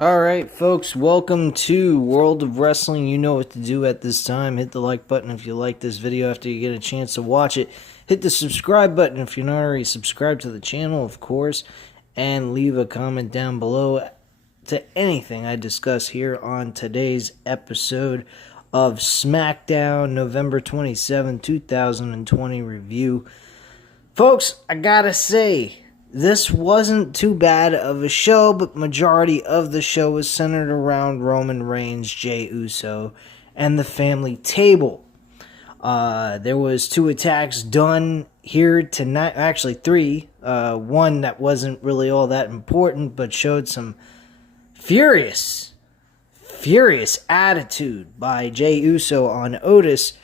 Alright, folks, welcome to World of Wrestling. You know what to do at this time. Hit the like button if you like this video after you get a chance to watch it. Hit the subscribe button if you're not already subscribed to the channel, of course. And leave a comment down below to anything I discuss here on today's episode of Smackdown, November 27, 2020 review. Folks, I gotta say, this wasn't too bad of a show, but majority of the show was centered around Roman Reigns, Jey Uso, and the family table. There was 2 attacks done here tonight, actually 3. One that wasn't really all that important, but showed some furious attitude by Jey Uso on Otis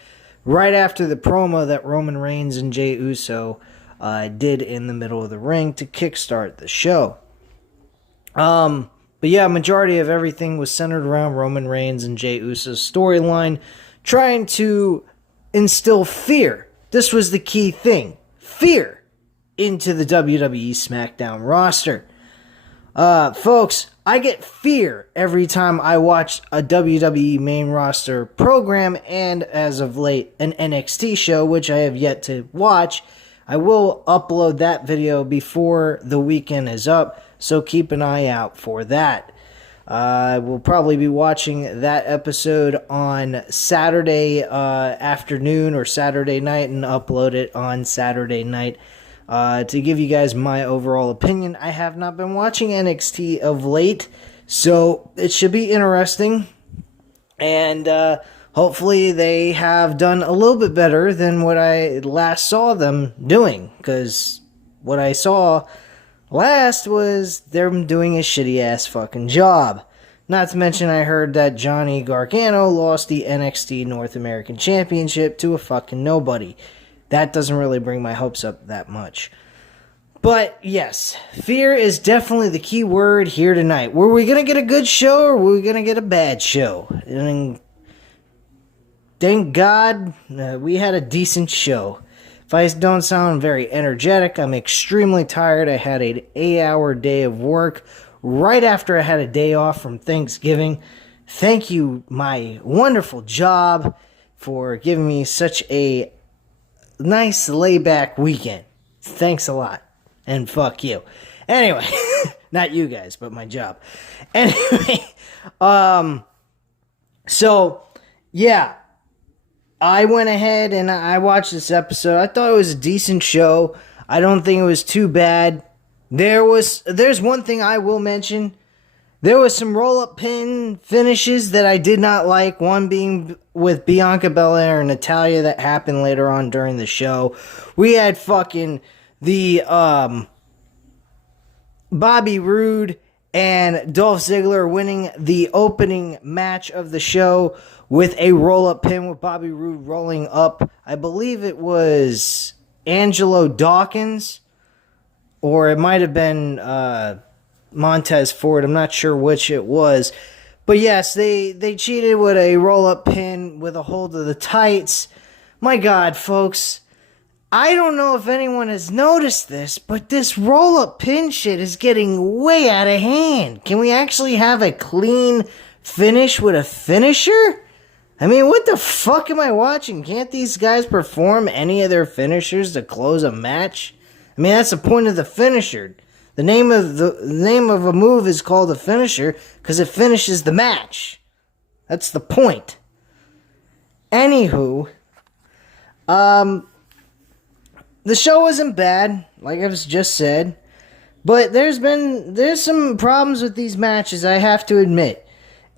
right after the promo that Roman Reigns and Jey Uso did in the middle of the ring to kickstart the show. But yeah, majority of everything was centered around Roman Reigns and Jey Uso's storyline, trying to instill fear. This was the key thing. Fear into the WWE SmackDown roster. Folks, I get fear every time I watch a WWE main roster program, and as of late, an NXT show, which I have yet to watch. I will upload that video before the weekend is up, so keep an eye out for that. I will probably be watching that episode on Saturday afternoon or Saturday night and upload it on Saturday night to give you guys my overall opinion. I have not been watching NXT of late, so it should be interesting. And hopefully they have done a little bit better than what I last saw them doing. Because what I saw last was them doing a shitty-ass fucking job. Not to mention I heard that Johnny Gargano lost the NXT North American Championship to a fucking nobody. That doesn't really bring my hopes up that much. But yes, fear is definitely the key word here tonight. Were we going to get a good show or were we going to get a bad show? And thank God we had a decent show. If I don't sound very energetic, I'm extremely tired. I had an 8-hour day of work right after I had a day off from Thanksgiving. Thank you, my wonderful job, for giving me such a nice layback weekend. Thanks a lot. And fuck you. Anyway, not you guys, but my job. Anyway, so, yeah. I went ahead and I watched this episode. I thought it was a decent show. I don't think it was too bad. There's one thing I will mention. There was some roll-up pin finishes that I did not like. One being with Bianca Belair and Natalya that happened later on during the show. We had fucking the Bobby Roode and Dolph Ziggler winning the opening match of the show with a roll-up pin with Bobby Roode rolling up. I believe it was Angelo Dawkins, or it might have been Montez Ford. I'm not sure which it was. But yes, they cheated with a roll-up pin with a hold of the tights. My God, folks. I don't know if anyone has noticed this, but this roll-up pin shit is getting way out of hand. Can we actually have a clean finish with a finisher? I mean, what the fuck am I watching? Can't these guys perform any of their finishers to close a match? I mean, that's the point of the finisher. The name of a move is called a finisher because it finishes the match. That's the point. Anywho, the show wasn't bad, like I was just said, but there's some problems with these matches, I have to admit.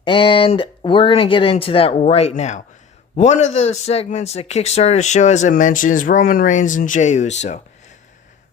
And we're going to get into that right now. One of the segments that kickstarted the show, as I mentioned, is Roman Reigns and Jey Uso.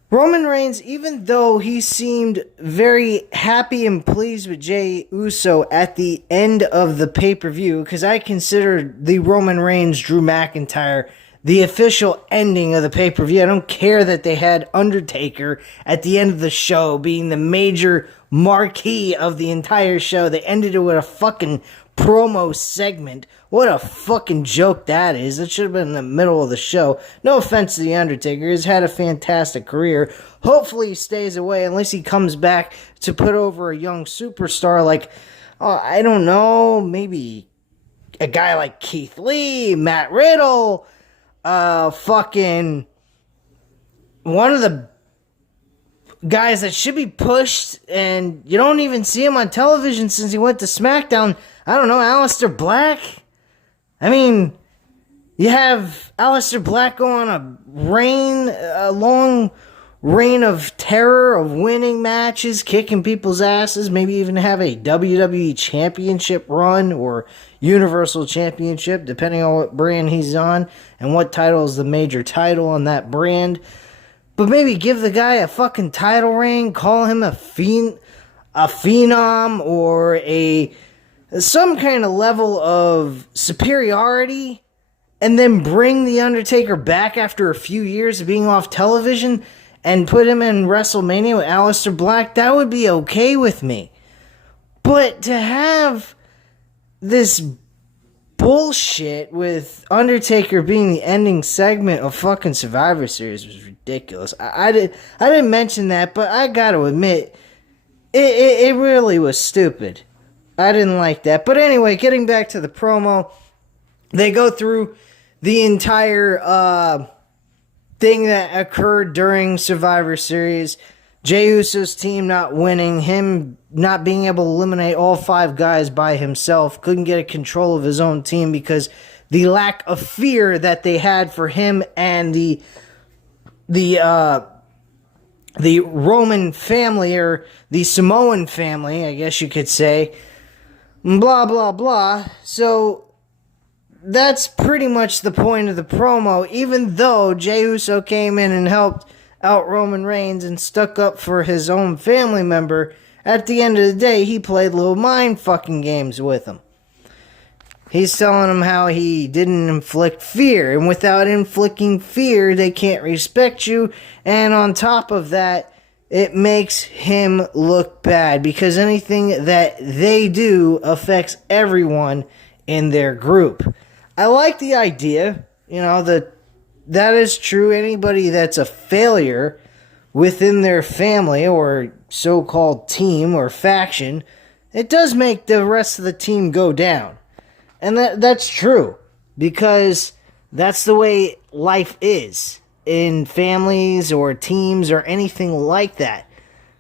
Roman Reigns, even though he seemed very happy and pleased with Jey Uso at the end of the pay-per-view, because I consider the Roman Reigns-Drew McIntyre the official ending of the pay-per-view. I don't care that they had Undertaker at the end of the show being the major marquee of the entire show. They ended it with a fucking promo segment. What a fucking joke that is. It should have been in the middle of the show. No offense to The Undertaker. He's had a fantastic career. Hopefully he stays away unless he comes back to put over a young superstar like, I don't know, maybe a guy like Keith Lee, Matt Riddle, fucking one of the guys that should be pushed, and you don't even see him on television since he went to Smackdown. I don't know, Aleister Black? I mean, you have Aleister Black go on a long reign of terror, of winning matches, kicking people's asses, maybe even have a WWE Championship run or Universal Championship, depending on what brand he's on and what title is the major title on that brand. But maybe give the guy a fucking title reign, call him a phenom or some kind of level of superiority, and then bring The Undertaker back after a few years of being off television and put him in WrestleMania with Aleister Black. That would be okay with me. But to have this bullshit with Undertaker being the ending segment of fucking Survivor Series was ridiculous. I didn't mention that, but I gotta admit, it really was stupid. I didn't like that. But anyway, getting back to the promo, they go through the entire thing that occurred during Survivor Series. Jey Uso's team not winning, him not being able to eliminate all 5 guys by himself, couldn't get a control of his own team because the lack of fear that they had for him and the Roman family, or the Samoan family, I guess you could say, blah, blah, blah. So that's pretty much the point of the promo, even though Jey Uso came in and helped out Roman Reigns and stuck up for his own family member. At the end of the day, he played little mind fucking games with him. He's telling him how he didn't inflict fear, and without inflicting fear, they can't respect you, and on top of that, it makes him look bad, because anything that they do affects everyone in their group. I like the idea, that is true. Anybody that's a failure within their family or so-called team or faction, it does make the rest of the team go down. And that's true, because that's the way life is in families or teams or anything like that.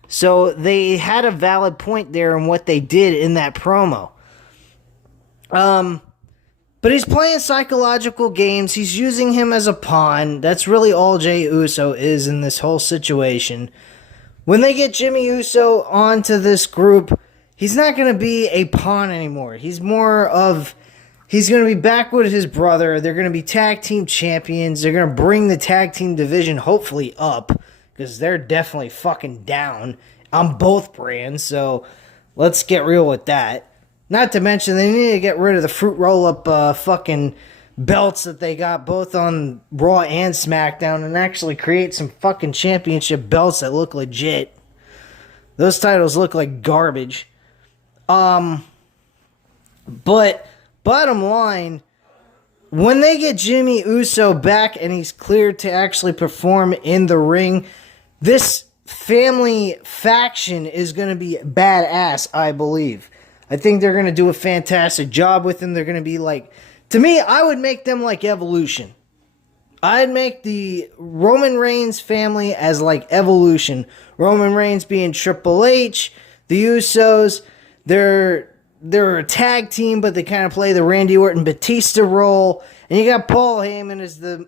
So they had a valid point there in what they did in that promo. But he's playing psychological games. He's using him as a pawn. That's really all Jey Uso is in this whole situation. When they get Jimmy Uso onto this group, he's not going to be a pawn anymore. He's going to be back with his brother. They're going to be tag team champions. They're going to bring the tag team division hopefully up, because they're definitely fucking down on both brands. So let's get real with that. Not to mention, they need to get rid of the fruit roll-up fucking belts that they got both on Raw and SmackDown, and actually create some fucking championship belts that look legit. Those titles look like garbage. But bottom line, when they get Jimmy Uso back and he's cleared to actually perform in the ring, this family faction is going to be badass, I believe. I think they're going to do a fantastic job with them. They're going to be like, to me, I would make them like Evolution. I'd make the Roman Reigns family as like Evolution. Roman Reigns being Triple H, the Usos, they're a tag team, but they kind of play the Randy Orton Batista role. And you got Paul Heyman as the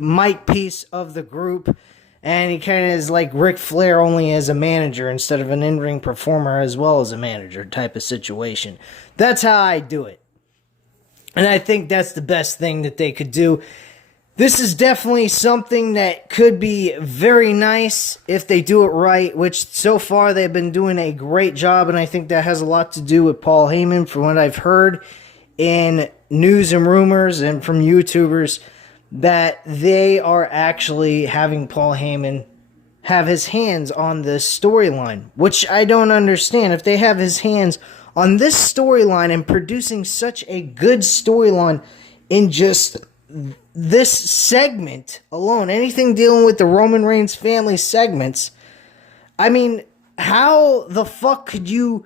mic piece of the group. And he kind of is like Ric Flair, only as a manager instead of an in-ring performer as well as a manager type of situation. That's how I do it. And I think that's the best thing that they could do. This is definitely something that could be very nice if they do it right, which so far they've been doing a great job, and I think that has a lot to do with Paul Heyman, from what I've heard in news and rumors and from YouTubers, that they are actually having Paul Heyman have his hands on this storyline, which I don't understand. If they have his hands on this storyline and producing such a good storyline in just this segment alone. Anything dealing with the Roman Reigns family segments. I mean, how the fuck could you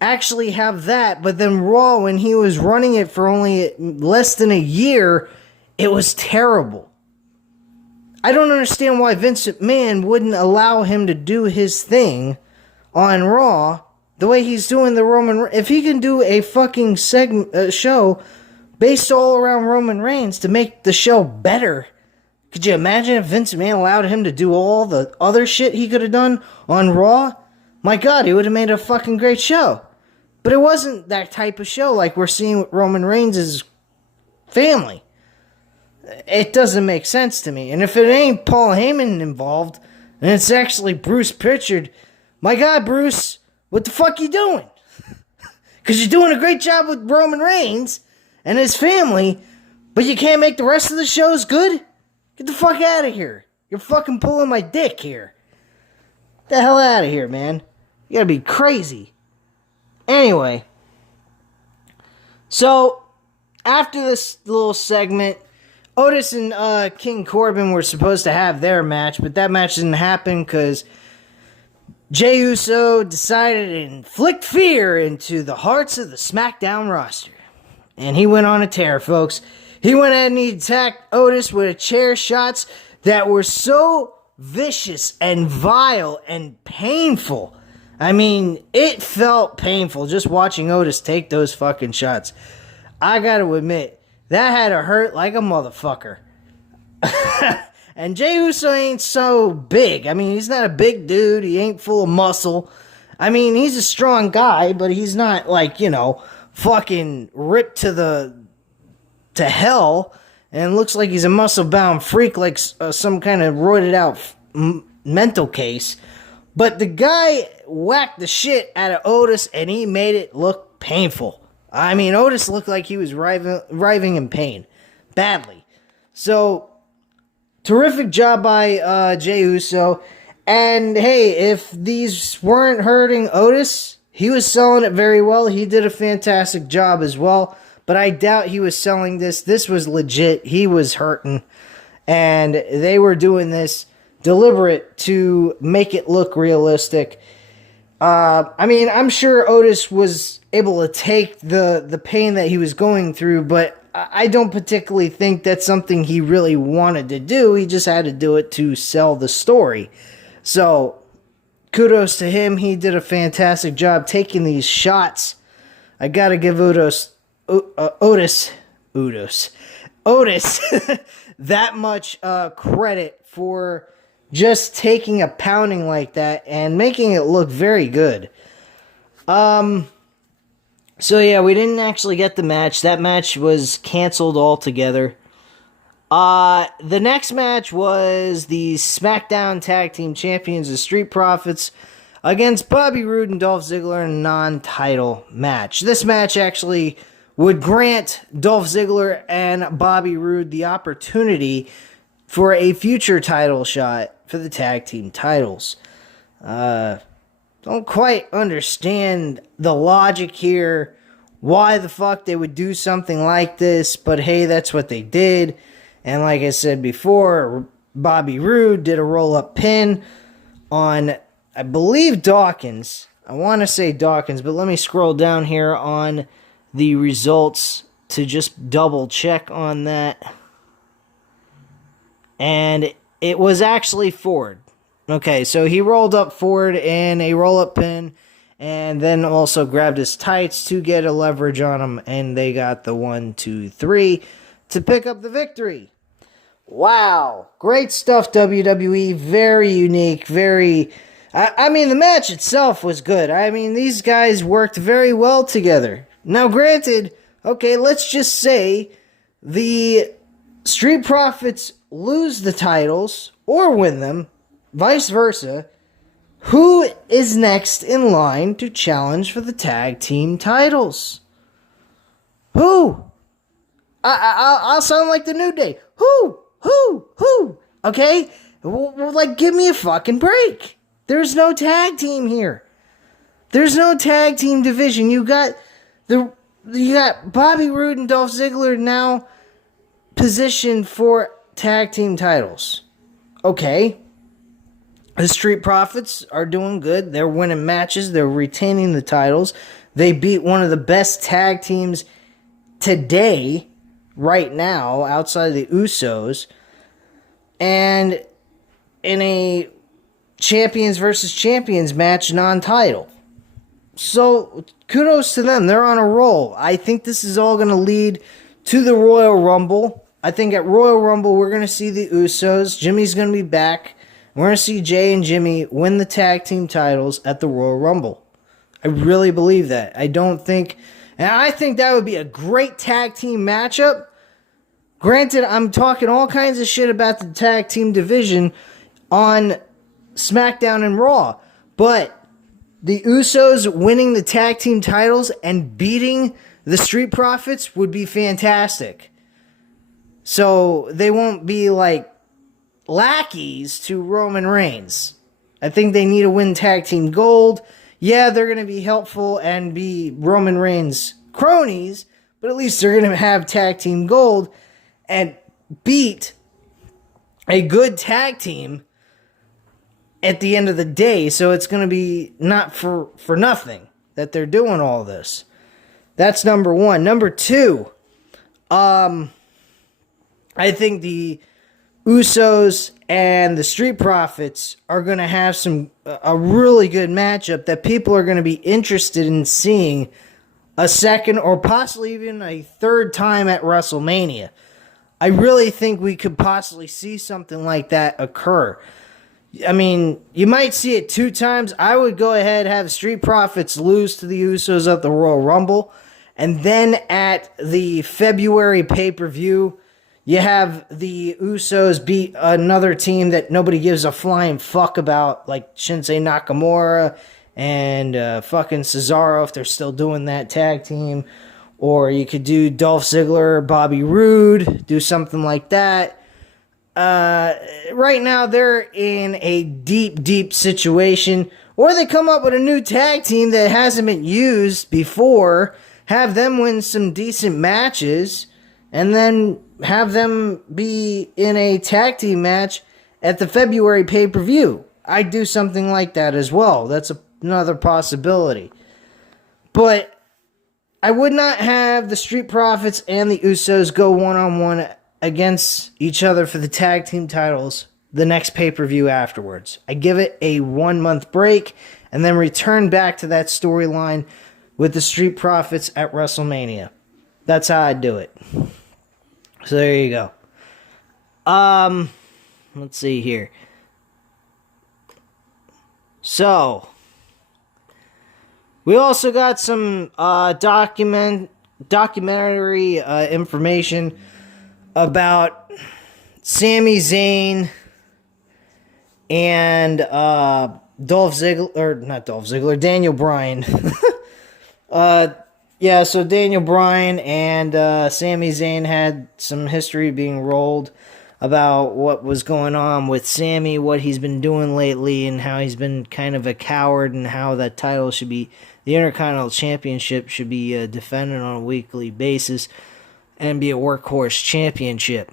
actually have that? But then Raw, when he was running it for only less than a year, it was terrible. I don't understand why Vince McMahon wouldn't allow him to do his thing on Raw the way he's doing the Roman. If he can do a fucking show based all around Roman Reigns to make the show better, could you imagine if Vince McMahon allowed him to do all the other shit he could have done on Raw? My God, he would have made a fucking great show. But it wasn't that type of show like we're seeing with Roman Reigns' family. It doesn't make sense to me. And if it ain't Paul Heyman involved, and it's actually Bruce Pritchard, my God, Bruce, what the fuck you doing? Because you're doing a great job with Roman Reigns and his family, but you can't make the rest of the shows good? Get the fuck out of here. You're fucking pulling my dick here. Get the hell out of here, man. You gotta be crazy. Anyway. So, after this little segment, Otis and King Corbin were supposed to have their match, but that match didn't happen because Jey Uso decided to inflict fear into the hearts of the Smackdown roster. And he went on a tear, folks. He went ahead and he attacked Otis with a chair shots that were so vicious and vile and painful. I mean, it felt painful just watching Otis take those fucking shots. I gotta admit, that had to hurt like a motherfucker. And Jey Uso ain't so big. I mean, he's not a big dude. He ain't full of muscle. I mean, he's a strong guy, but he's not like, fucking ripped to hell. And looks like he's a muscle-bound freak, like some kind of roided out mental case. But the guy whacked the shit out of Otis, and he made it look painful. I mean, Otis looked like he was writhing in pain. Badly. So, terrific job by Jey Uso. And, hey, if these weren't hurting Otis, he was selling it very well. He did a fantastic job as well. But I doubt he was selling this. This was legit. He was hurting. And they were doing this deliberate to make it look realistic. I mean, I'm sure Otis was able to take the pain that he was going through, but I don't particularly think that's something he really wanted to do. He just had to do it to sell the story. So, kudos to him. He did a fantastic job taking these shots. I gotta give Otis that much credit for just taking a pounding like that and making it look very good. So yeah, we didn't actually get the match. That match was canceled altogether. The next match was the Smackdown Tag Team Champions, the Street Profits, against Bobby Roode and Dolph Ziggler in a non-title match. This match actually would grant Dolph Ziggler and Bobby Roode the opportunity for a future title shot for the tag team titles. Don't quite understand the logic here, why the fuck they would do something like this, but hey, that's what they did. And like I said before, Bobby Roode did a roll-up pin on, I believe, Dawkins. I want to say Dawkins, but let me scroll down here on the results to just double check on that. And it was actually Ford. Okay, so he rolled up Ford in a roll-up pin and then also grabbed his tights to get a leverage on him, and they got the 1, 2, 3 to pick up the victory. Wow. Great stuff, WWE. Very unique, very... I mean, the match itself was good. I mean, these guys worked very well together. Now, granted, okay, let's just say the Street Profits lose the titles or win them, vice versa. Who is next in line to challenge for the tag team titles? Who? I'll sound like the New Day. Who? Okay? Well, like, give me a fucking break. There's no tag team here. There's no tag team division. You got Bobby Roode and Dolph Ziggler now positioned for tag team titles. Okay. The Street Profits are doing good. They're winning matches. They're retaining the titles. They beat one of the best tag teams today, right now, outside of the Usos. And in a champions versus champions match, non-title. So, kudos to them. They're on a roll. I think this is all going to lead to the Royal Rumble. I think at Royal Rumble, we're going to see the Usos. Jimmy's going to be back. We're going to see Jay and Jimmy win the tag team titles at the Royal Rumble. I really believe that. I think that would be a great tag team matchup. Granted, I'm talking all kinds of shit about the tag team division on Smackdown and Raw. But the Usos winning the tag team titles and beating the Street Profits would be fantastic. So they won't be like lackeys to Roman Reigns. I think they need to win tag team gold. Yeah, they're going to be helpful and be Roman Reigns cronies, but at least they're going to have tag team gold and beat a good tag team at the end of the day. So it's going to be not for nothing that they're doing all this. That's number one. Number two, I think the Usos and the Street Profits are going to have a really good matchup that people are going to be interested in seeing a second or possibly even a third time at WrestleMania. I really think we could possibly see something like that occur. I mean, you might see it 2 times. I would go ahead and have Street Profits lose to the Usos at the Royal Rumble. And then at the February pay-per-view, you have the Usos beat another team that nobody gives a flying fuck about, like Shinsuke Nakamura and fucking Cesaro, if they're still doing that tag team. Or you could do Dolph Ziggler, Bobby Roode, do something like that. Right now, they're in a deep, deep situation. Or they come up with a new tag team that hasn't been used before, have them win some decent matches, and then have them be in a tag team match at the February pay-per-view. I'd do something like that as well. That's another possibility. But I would not have the Street Profits and the Usos go one-on-one against each other for the tag team titles the next pay-per-view afterwards. I give it a 1-month break and then return back to that storyline with the Street Profits at WrestleMania. That's how I'd do it. So there you go. Let's see here. So, we also got some documentary information about Sami Zayn and Daniel Bryan. Yeah, so Daniel Bryan and Sami Zayn had some history being rolled about what was going on with Sami, what he's been doing lately, and how he's been kind of a coward, and how that title should be, the Intercontinental Championship should be defended on a weekly basis and be a workhorse championship.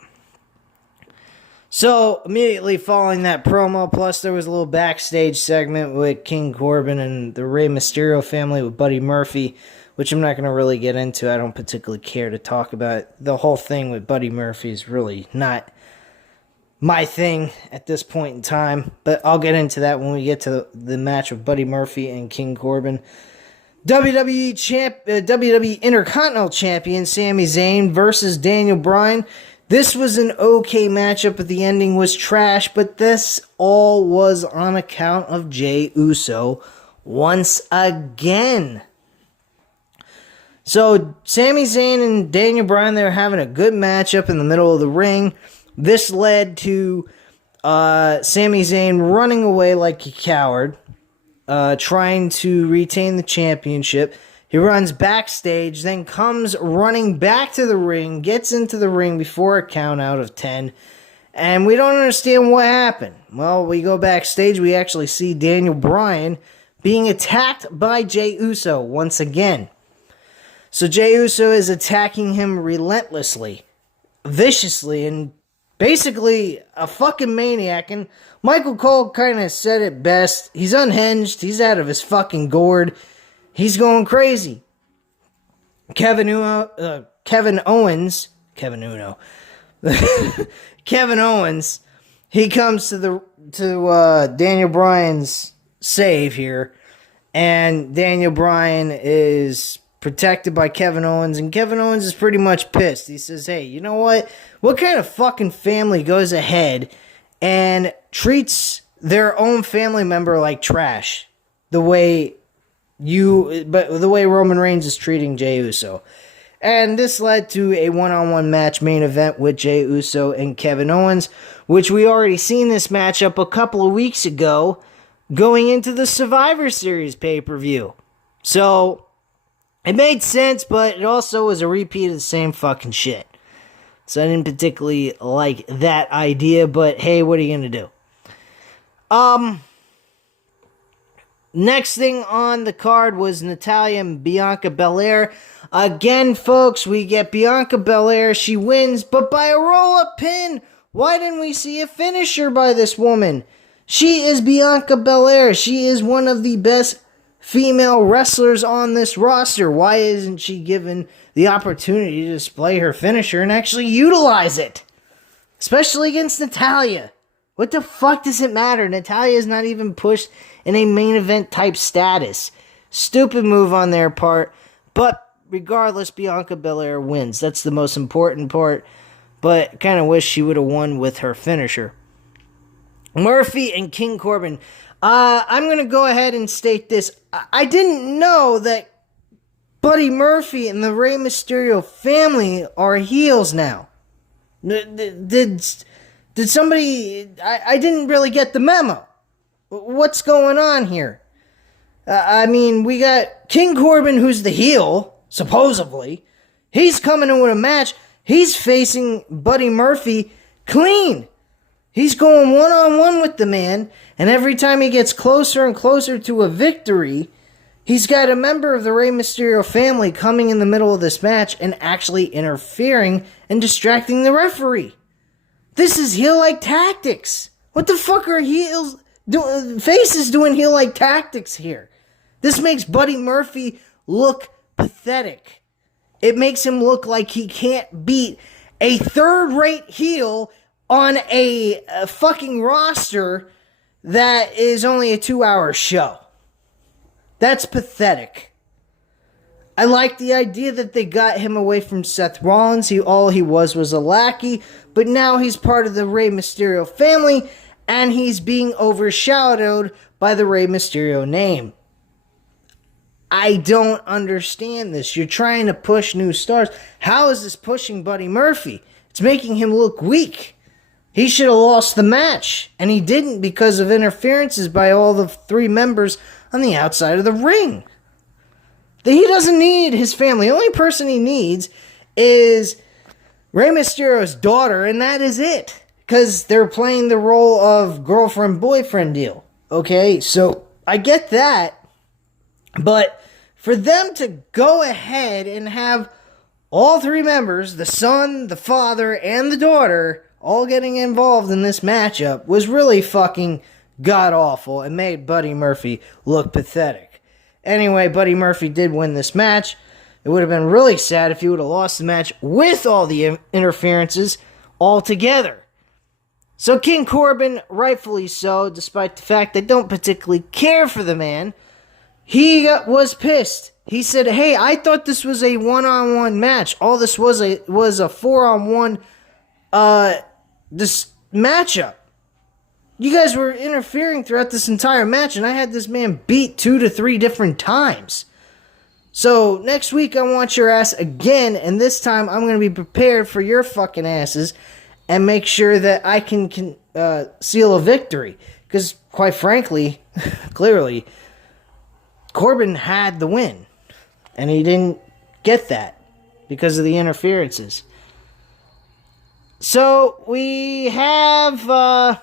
So, immediately following that promo, plus there was a little backstage segment with King Corbin and the Rey Mysterio family with Buddy Murphy, which I'm not going to really get into. I don't particularly care to talk about it. The whole thing with Buddy Murphy is really not my thing at this point in time, but I'll get into that when we get to the match with Buddy Murphy and King Corbin. WWE Intercontinental Champion Sami Zayn versus Daniel Bryan. This was an okay matchup, but the ending was trash, but this all was on account of Jey Uso once again. So, Sami Zayn and Daniel Bryan, they were having a good matchup in the middle of the ring. This led to Sami Zayn running away like a coward, trying to retain the championship. He runs backstage, then comes running back to the ring, gets into the ring before a count out of 10, and we don't understand what happened. Well, we go backstage, we actually see Daniel Bryan being attacked by Jey Uso once again. So Jey Uso is attacking him relentlessly, viciously, and basically a fucking maniac. And Michael Cole kind of said it best. He's unhinged. He's out of his fucking gourd. He's going crazy. Kevin Owens, he comes to Daniel Bryan's save here, and Daniel Bryan is protected by Kevin Owens, and Kevin Owens is pretty much pissed. He says, hey, you know what? What kind of fucking family goes ahead and treats their own family member like trash? The way Roman Reigns is treating Jey Uso. And this led to a one-on-one match main event with Jey Uso and Kevin Owens, which we already seen this matchup a couple of weeks ago going into the Survivor Series pay-per-view. So, it made sense, but it also was a repeat of the same fucking shit. So I didn't particularly like that idea, but hey, what are you gonna do? Next thing on the card was Natalya and Bianca Belair. Again, folks, we get Bianca Belair. She wins, but by a roll-up pin. Why didn't we see a finisher by this woman? She is Bianca Belair. She is one of the best female wrestlers on this roster. Why isn't she given the opportunity to display her finisher and actually utilize it? Especially against Natalya. What the fuck does it matter? Natalya is not even pushed in a main event type status. Stupid move on their part. But regardless, Bianca Belair wins. That's the most important part. But kind of wish she would have won with her finisher. Murphy and King Corbin. I'm going to go ahead and state this. I didn't know that Buddy Murphy and the Rey Mysterio family are heels now. Did somebody... I didn't really get the memo. What's going on here? I mean, we got King Corbin, who's the heel, supposedly. He's coming in with a match. He's facing Buddy Murphy clean. He's going one-on-one with the man, and every time he gets closer and closer to a victory, he's got a member of the Rey Mysterio family coming in the middle of this match and actually interfering and distracting the referee. This is heel-like tactics. What the fuck are faces doing heel-like tactics here? This makes Buddy Murphy look pathetic. It makes him look like he can't beat a third-rate heel on a fucking roster that is only a 2-hour show. That's pathetic. I like the idea that they got him away from Seth Rollins. All he was a lackey, but now he's part of the Rey Mysterio family, and he's being overshadowed by the Rey Mysterio name. I don't understand this. You're trying to push new stars. How is this pushing Buddy Murphy? It's making him look weak. He should have lost the match, and he didn't because of interferences by all the 3 members on the outside of the ring. He doesn't need his family. The only person he needs is Rey Mysterio's daughter, and that is it. Because they're playing the role of girlfriend-boyfriend deal. Okay, so I get that. But for them to go ahead and have all 3 members, the son, the father, and the daughter, all getting involved in this matchup was really fucking god-awful and made Buddy Murphy look pathetic. Anyway, Buddy Murphy did win this match. It would have been really sad if he would have lost the match with all the interferences altogether. So King Corbin, rightfully so, despite the fact I don't particularly care for the man, he was pissed. He said, hey, I thought this was a one-on-one match. All this was a 4-on-1 this matchup. You guys were interfering throughout this entire match, and I had this man beat 2 to 3 different times. So, next week I want your ass again, and this time I'm going to be prepared for your fucking asses and make sure that I can seal a victory. Because, quite frankly, clearly, Corbin had the win, and he didn't get that because of the interferences. So, we have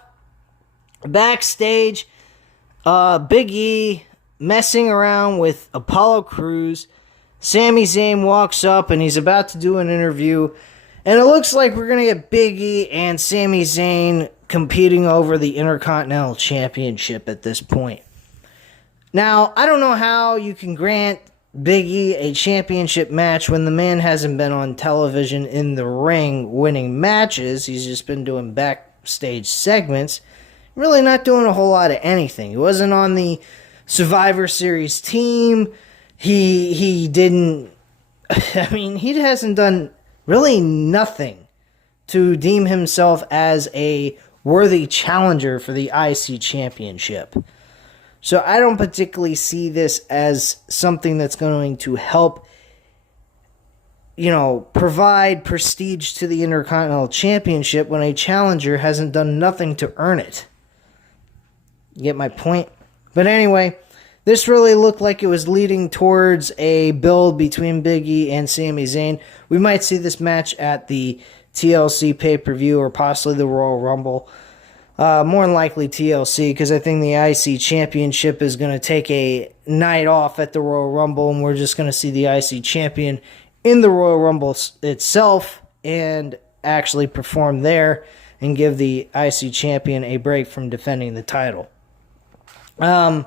backstage, Big E messing around with Apollo Crews. Sami Zayn walks up and he's about to do an interview. And it looks like we're going to get Big E and Sami Zayn competing over the Intercontinental Championship at this point. Now, I don't know how you can grant Big E a championship match when the man hasn't been on television in the ring winning matches. He's just been doing backstage segments. Really not doing a whole lot of anything. He wasn't on the Survivor Series team. He didn't... I mean, he hasn't done really nothing to deem himself as a worthy challenger for the IC Championship. So I don't particularly see this as something that's going to help, provide prestige to the Intercontinental Championship when a challenger hasn't done nothing to earn it. You get my point? But anyway, this really looked like it was leading towards a build between Big E and Sami Zayn. We might see this match at the TLC pay-per-view or possibly the Royal Rumble. More than likely TLC, because I think the IC Championship is going to take a night off at the Royal Rumble, and we're just going to see the IC Champion in the Royal Rumble itself and actually perform there and give the IC Champion a break from defending the title. But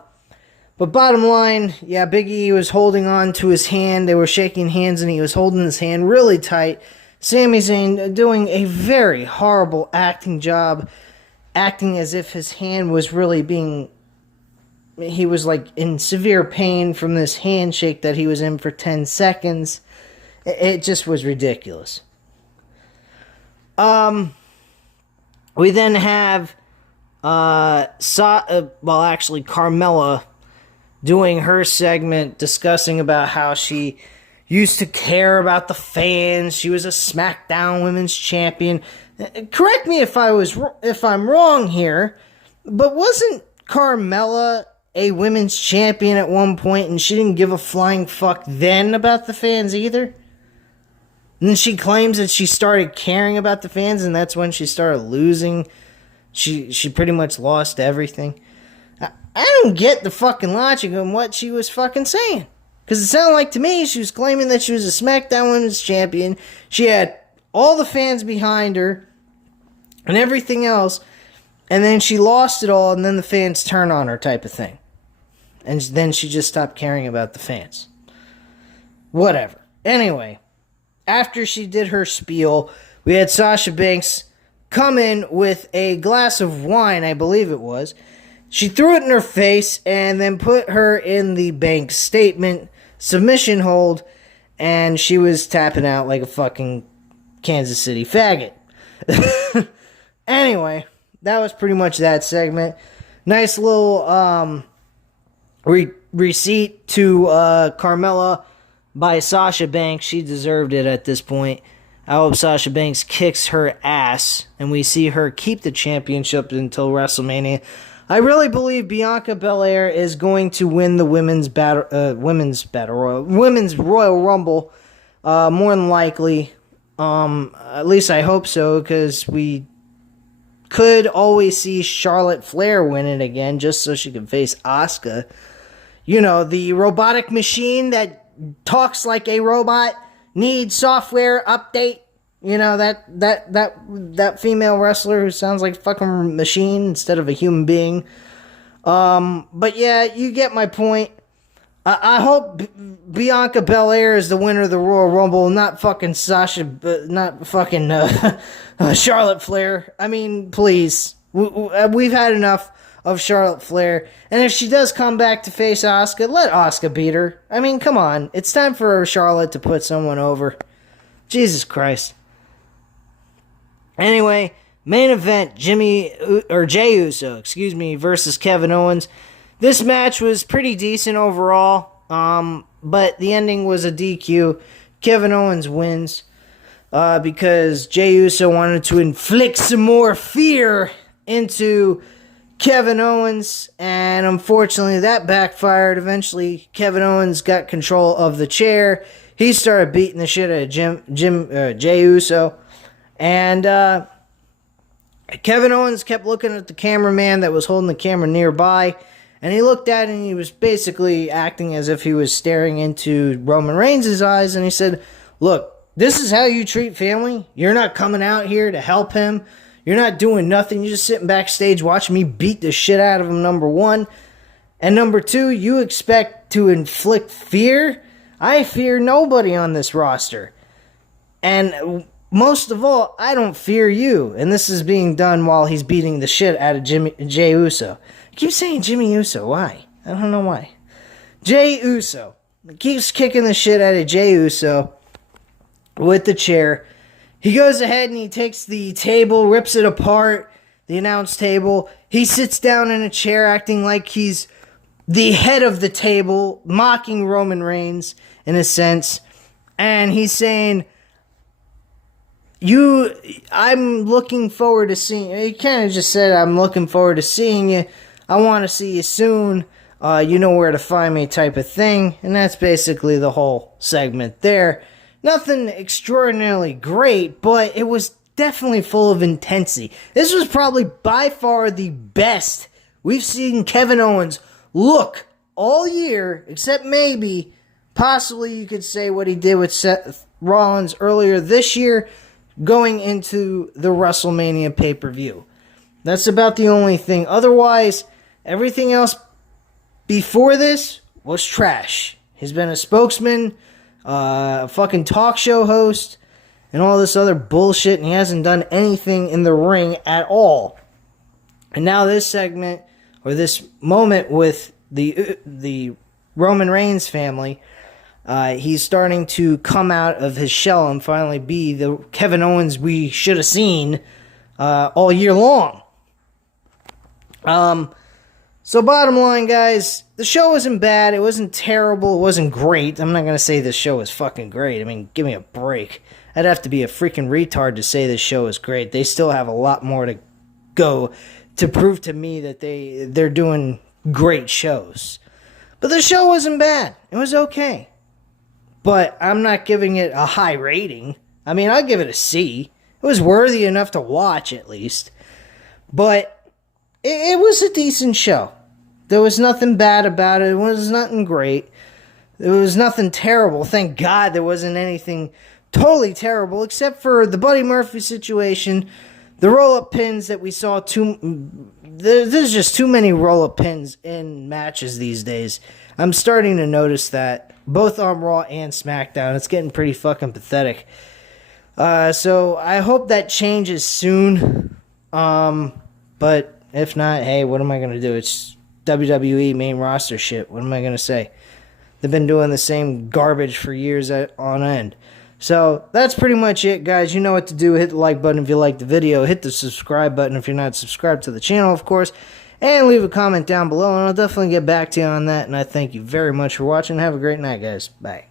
bottom line, yeah, Big E was holding on to his hand. They were shaking hands, and he was holding his hand really tight. Sami Zayn doing a very horrible acting job, acting as if his hand was really he was like in severe pain from this handshake that he was in for 10 seconds. It just was ridiculous. We then have, Carmella doing her segment discussing about how she used to care about the fans. She was a Smackdown Women's Champion. Correct me if I'm wrong here, but wasn't Carmella a women's champion at one point and she didn't give a flying fuck then about the fans either? And then she claims that she started caring about the fans and that's when she started losing. She pretty much lost everything. I don't get the fucking logic of what she was fucking saying. Because it sounded like to me she was claiming that she was a SmackDown Women's Champion. She had all the fans behind her and everything else, and then she lost it all, and then the fans turn on her type of thing. And then she just stopped caring about the fans. Whatever. Anyway, after she did her spiel, we had Sasha Banks come in with a glass of wine, I believe it was. She threw it in her face and then put her in the Banks statement submission hold, and she was tapping out like a fucking Kansas City faggot. Anyway, that was pretty much that segment. Nice little receipt to Carmella by Sasha Banks. She deserved it at this point. I hope Sasha Banks kicks her ass and we see her keep the championship until WrestleMania. I really believe Bianca Belair is going to win the women's Royal Rumble. More than likely. At least I hope so, because we could always see Charlotte Flair win it again, just so she can face Asuka. The robotic machine that talks like a robot needs software update. That female wrestler who sounds like a fucking machine instead of a human being. But yeah, you get my point. I hope Bianca Belair is the winner of the Royal Rumble, not fucking Charlotte Flair. I mean, please. We've had enough of Charlotte Flair. And if she does come back to face Asuka, let Asuka beat her. I mean, come on. It's time for Charlotte to put someone over. Jesus Christ. Anyway, main event, Jey Uso, versus Kevin Owens. This match was pretty decent overall, but the ending was a DQ. Kevin Owens wins because Jey Uso wanted to inflict some more fear into Kevin Owens, and unfortunately that backfired. Eventually, Kevin Owens got control of the chair. He started beating the shit out of Jey Uso, and Kevin Owens kept looking at the cameraman that was holding the camera nearby, And he looked at it and he was basically acting as if he was staring into Roman Reigns' eyes. And he said, look, this is how you treat family? You're not coming out here to help him. You're not doing nothing. You're just sitting backstage watching me beat the shit out of him, number one. And number two, you expect to inflict fear? I fear nobody on this roster. And most of all, I don't fear you. And this is being done while he's beating the shit out of Jey Uso. I keep saying Jimmy Uso. Why? I don't know why. Jey Uso keeps kicking the shit out of Jey Uso with the chair. He goes ahead and he takes the table, rips it apart, the announce table. He sits down in a chair acting like he's the head of the table, mocking Roman Reigns in a sense. And he's saying, I'm looking forward to seeing you. He kind of just said, I'm looking forward to seeing you. I want to see you soon. You know where to find me type of thing. And that's basically the whole segment there. Nothing extraordinarily great, but it was definitely full of intensity. This was probably by far the best we've seen Kevin Owens look all year, except maybe, possibly you could say what he did with Seth Rollins earlier this year, going into the WrestleMania pay-per-view. That's about the only thing. Otherwise, everything else before this was trash. He's been a spokesman, a fucking talk show host, and all this other bullshit, and he hasn't done anything in the ring at all. And now this segment, or this moment with the Roman Reigns family, he's starting to come out of his shell and finally be the Kevin Owens we should have seen all year long. So bottom line, guys, the show wasn't bad. It wasn't terrible. It wasn't great. I'm not going to say this show is fucking great. I mean, give me a break. I'd have to be a freaking retard to say this show is great. They still have a lot more to go to prove to me that they're doing great shows. But the show wasn't bad. It was okay. But I'm not giving it a high rating. I mean, I'll give it a C. It was worthy enough to watch, at least. But it was a decent show. There was nothing bad about it. It was nothing great. There was nothing terrible. Thank God there wasn't anything totally terrible, except for the Buddy Murphy situation, the roll-up pins that we saw. There's just too many roll-up pins in matches these days. I'm starting to notice that, both on Raw and SmackDown. It's getting pretty fucking pathetic. So I hope that changes soon. But if not, hey, what am I going to do? It's WWE main roster shit. What am I going to say? They've been doing the same garbage for years on end. So that's pretty much it, guys. You know what to do. Hit the like button if you like the video. Hit the subscribe button if you're not subscribed to the channel, of course. And leave a comment down below, and I'll definitely get back to you on that. And I thank you very much for watching. Have a great night, guys. Bye.